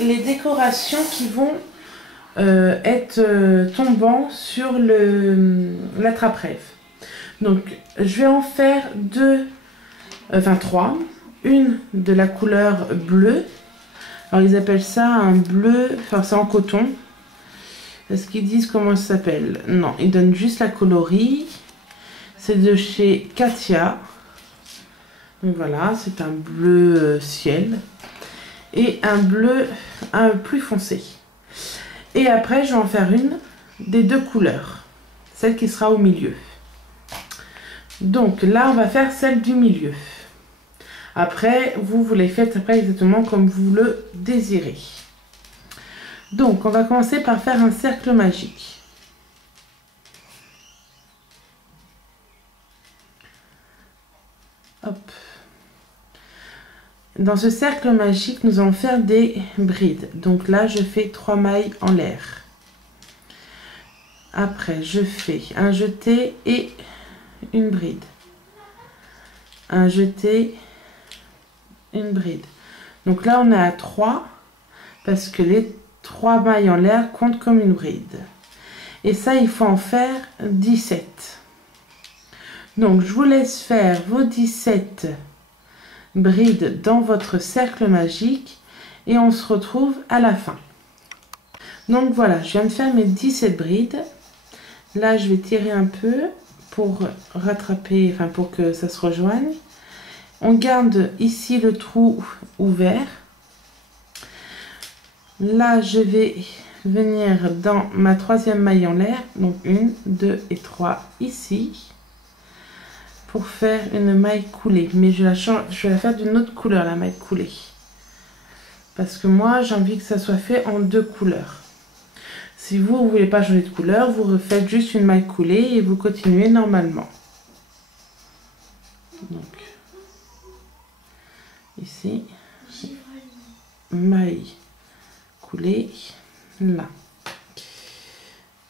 les décorations qui vont être tombant sur l'attrape-rêve. Donc je vais en faire trois. Une de la couleur bleue. Alors ils appellent ça un bleu, enfin c'est en coton. Est-ce qu'ils disent comment ça s'appelle? Non, ils donnent juste la coloris. C'est de chez Katia. Donc voilà, c'est un bleu ciel. Et un bleu un peu plus foncé. Et après, je vais en faire une des deux couleurs. Celle qui sera au milieu. Donc là, on va faire celle du milieu. Après, vous les faites après exactement comme vous le désirez. Donc, on va commencer par faire un cercle magique. Hop. Dans ce cercle magique, nous allons faire des brides. Donc là, je fais 3 mailles en l'air. Après, je fais un jeté et une bride. Un jeté, une bride. Donc là, on est à 3 parce que les 3 mailles en l'air comptent comme une bride. Et ça, il faut en faire 17. Donc, je vous laisse faire vos 17 brides dans votre cercle magique et on se retrouve à la fin. Donc voilà, je viens de faire mes 17 brides. Là, je vais tirer un peu pour rattraper, enfin pour que ça se rejoigne. On garde ici le trou ouvert. Là, je vais venir dans ma 3e maille en l'air, donc 1, 2 et 3 ici, pour faire une maille coulée. Mais je vais la faire d'une autre couleur, la maille coulée. Parce que moi, j'ai envie que ça soit fait en 2 couleurs. Si vous ne voulez pas changer de couleur, vous refaites juste une maille coulée et vous continuez normalement. Donc, ici, maille coulée, là.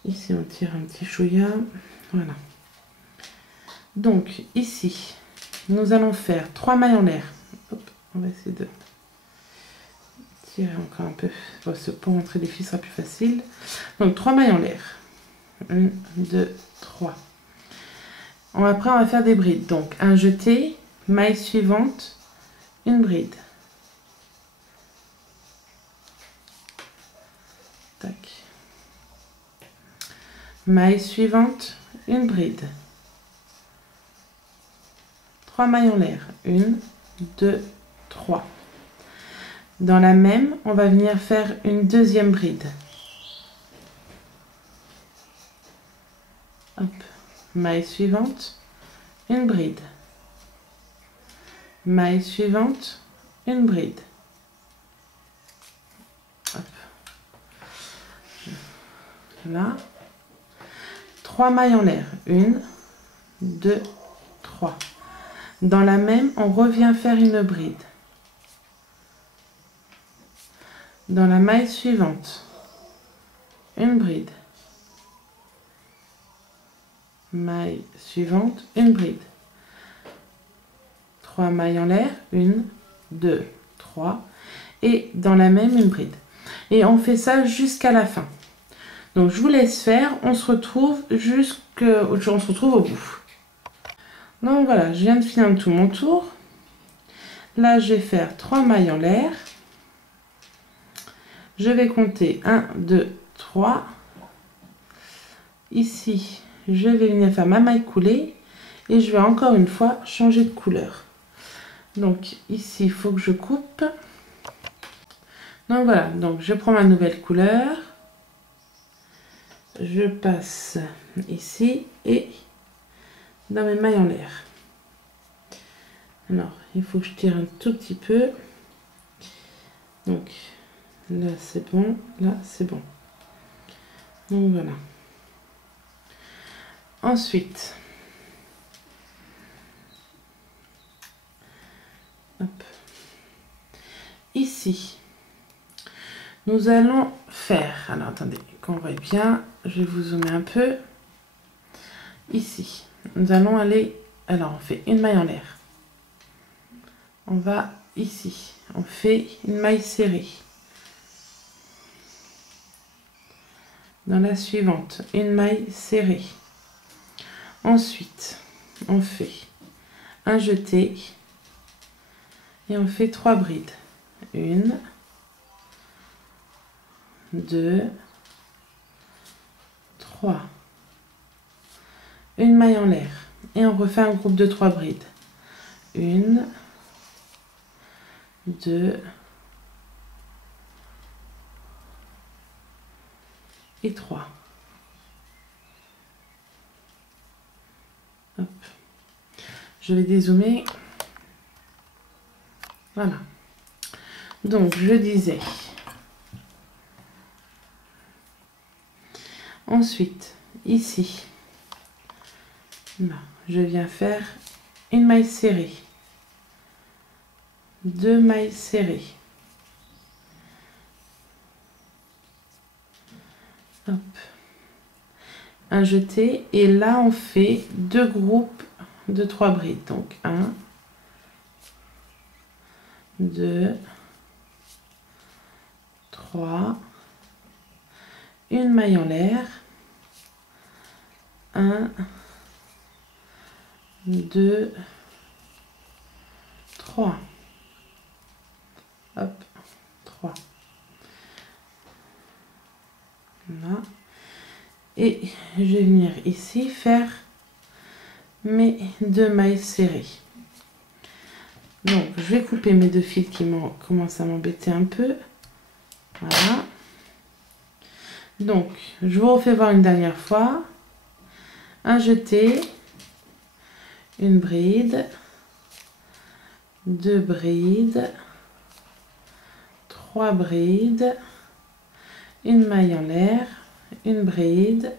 Ici, on tire un petit chouïa, voilà. Donc, ici, nous allons faire 3 mailles en l'air. Hop, on va essayer de tirer encore un peu. Pour montrer les fils sera plus facile. Donc, 3 mailles en l'air. 1, 2, 3. Après, on va faire des brides. Donc, un jeté, maille suivante, une bride. Tac. Maille suivante, une bride. 3 mailles en l'air. 1, 2, 3. Dans la même, on va venir faire une deuxième bride. Hop. Maille suivante, une bride. Maille suivante, une bride. Hop. Là. 3 mailles en l'air. 1, 2, 3. Dans la même, on revient faire une bride. Dans la maille suivante, une bride. Maille suivante, une bride. 3 mailles en l'air, 1, 2, 3. Et dans la même, une bride. Et on fait ça jusqu'à la fin. Donc je vous laisse faire, on se retrouve au bout. Donc voilà, je viens de finir tout mon tour. Là, je vais faire 3 mailles en l'air. Je vais compter 1, 2, 3. Ici, je vais venir faire ma maille coulée et je vais encore une fois changer de couleur. Donc ici, il faut que je coupe. Donc voilà, donc je prends ma nouvelle couleur. Je passe ici et dans mes mailles en l'air. Alors, il faut que je tire un tout petit peu. Donc là, c'est bon. Là, c'est bon. Donc voilà. Ensuite, hop. Ici, nous allons faire, alors attendez, qu'on voit bien, je vais vous zoomer un peu. Ici, nous allons aller, alors on fait une maille en l'air. On va ici, on fait une maille serrée. dans la suivante, une maille serrée. Ensuite, on fait un jeté et on fait 3 brides. 1, 2, 3. Une maille en l'air et on refait un groupe de 3 brides. 1, 2 et 3. Hop. Je vais dézoomer. Voilà. Donc, je disais. Ensuite, ici, là, je viens faire une maille serrée. 2 mailles serrées. Hop. Un jeté. Et là, on fait 2 groupes de 3 brides. Donc, 1, 2, 3. Une maille en l'air. 1, 2, 3. Hop, 3. Là. Et je vais venir ici faire mes 2 mailles serrées. Donc, je vais couper mes 2 fils qui commencent à m'embêter un peu. Voilà. Donc, je vous refais voir une dernière fois. Un jeté, une bride, 2 brides, 3 brides, une maille en l'air, une bride,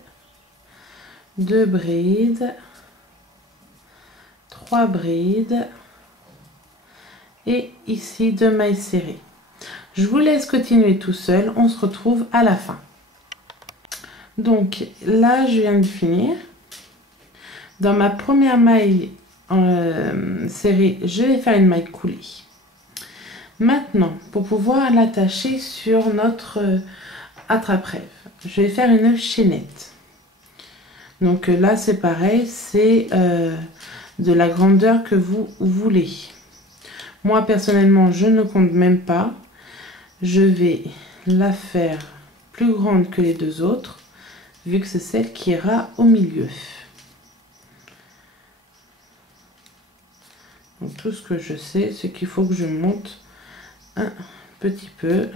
2 brides, 3 brides et ici 2 mailles serrées. Je vous laisse continuer tout seul, on se retrouve à la fin. Donc là, je viens de finir. Dans ma première maille serrée, je vais faire une maille coulée. Maintenant, pour pouvoir l'attacher sur notre attrape-rêve, je vais faire une chaînette. Donc là, c'est pareil, c'est de la grandeur que vous voulez. Moi, personnellement, je ne compte même pas. Je vais la faire plus grande que les 2 autres, vu que c'est celle qui ira au milieu. Donc, tout ce que je sais, c'est qu'il faut que je monte un petit peu.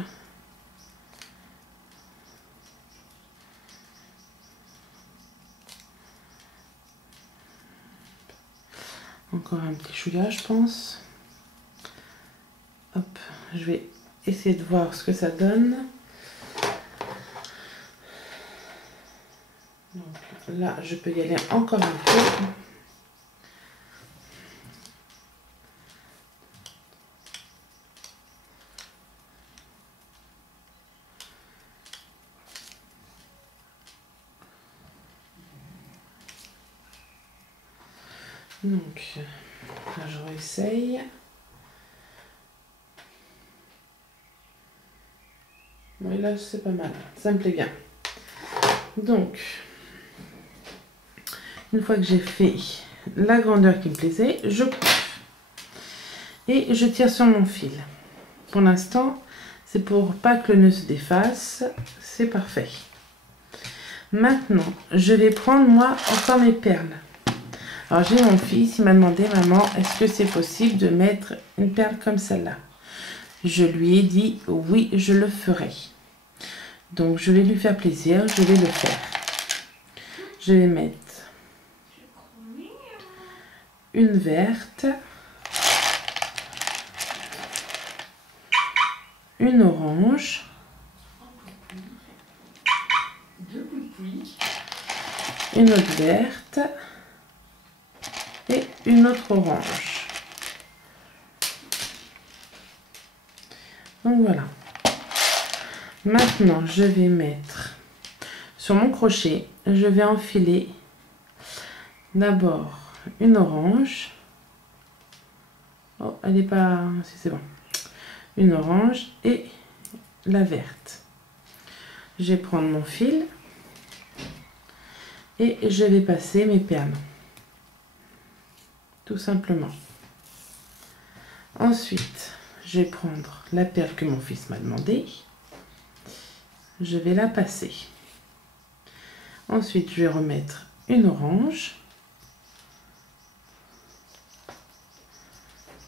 Encore un petit chouïa, je pense. Hop, je vais essayer de voir ce que ça donne. Donc là, je peux y aller encore un peu. Donc, là, je réessaye. Oui, là, c'est pas mal. Ça me plaît bien. Donc, une fois que j'ai fait la grandeur qui me plaisait, je coupe. Et je tire sur mon fil. Pour l'instant, c'est pour pas que le nœud se défasse. C'est parfait. Maintenant, je vais prendre, moi, encore mes perles. Alors, j'ai mon fils, il m'a demandé, maman, est-ce que c'est possible de mettre une perle comme celle-là? Je lui ai dit, oui, je le ferai. Donc, je vais lui faire plaisir, je vais le faire. Je vais mettre une verte, une orange, une autre verte et une autre orange. Donc voilà. Maintenant, je vais mettre sur mon crochet, je vais enfiler d'abord une orange. Oh, elle n'est pas... Si, c'est bon. Une orange et la verte. Je vais prendre mon fil et je vais passer mes perles. Tout simplement. Ensuite, je vais prendre la perle que mon fils m'a demandé. Je vais la passer. Ensuite, je vais remettre une orange.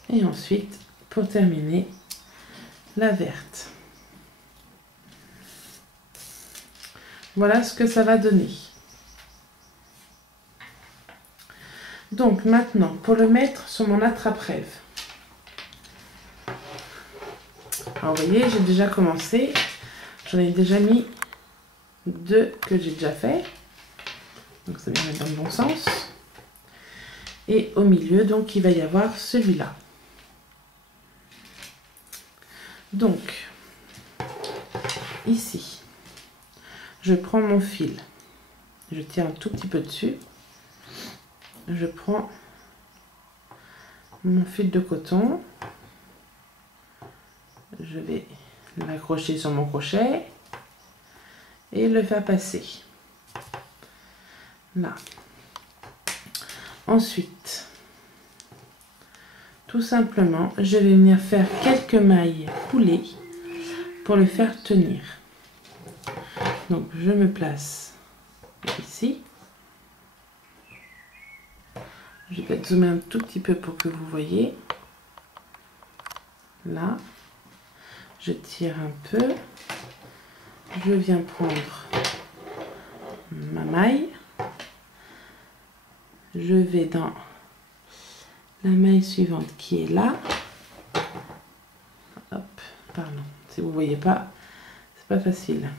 Et ensuite, pour terminer, la verte. Voilà ce que ça va donner. Donc maintenant, pour le mettre sur mon attrape-rêve. Alors vous voyez, j'ai déjà commencé. J'en ai déjà mis 2 que j'ai déjà fait. Donc ça vient dans le bon sens. Et au milieu, donc il va y avoir celui-là. Donc, ici, je prends mon fil. Je tire un tout petit peu dessus. Je prends mon fil de coton. Je vais l'accrocher sur mon crochet et le faire passer là. Ensuite, tout simplement, je vais venir faire quelques mailles coulées pour le faire tenir. Donc je me place ici. Je vais peut-être zoomer un tout petit peu pour que vous voyez. Là, je tire un peu. Je viens prendre ma maille. Je vais dans la maille suivante qui est là. Hop, pardon. Si vous ne voyez pas, c'est pas facile.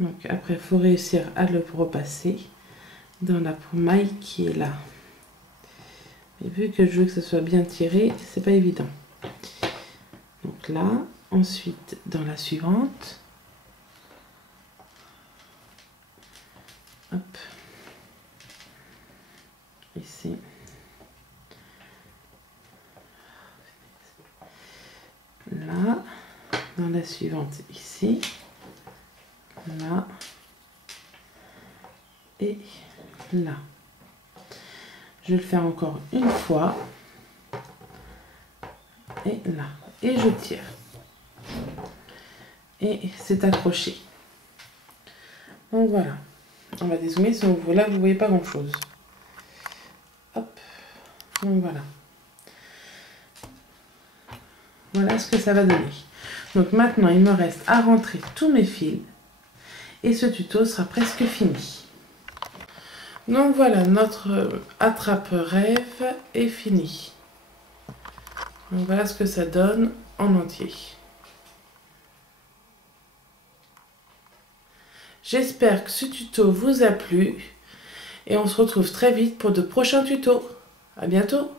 Donc après, il faut réussir à le repasser dans la maille qui est là. Et vu que je veux que ce soit bien tiré, c'est pas évident. Donc là, ensuite dans la suivante. Hop. Ici. Là. Dans la suivante ici. Là. Et là. Je vais le faire encore une fois. Et là. Et je tire. Et c'est accroché. Donc voilà. On va dézoomer. Là, vous ne voyez pas grand chose. Hop. Donc voilà. Voilà ce que ça va donner. Donc maintenant, il me reste à rentrer tous mes fils. Et ce tuto sera presque fini. Donc voilà, notre attrape-rêve est fini. Donc voilà ce que ça donne en entier. J'espère que ce tuto vous a plu. Et on se retrouve très vite pour de prochains tutos. À bientôt!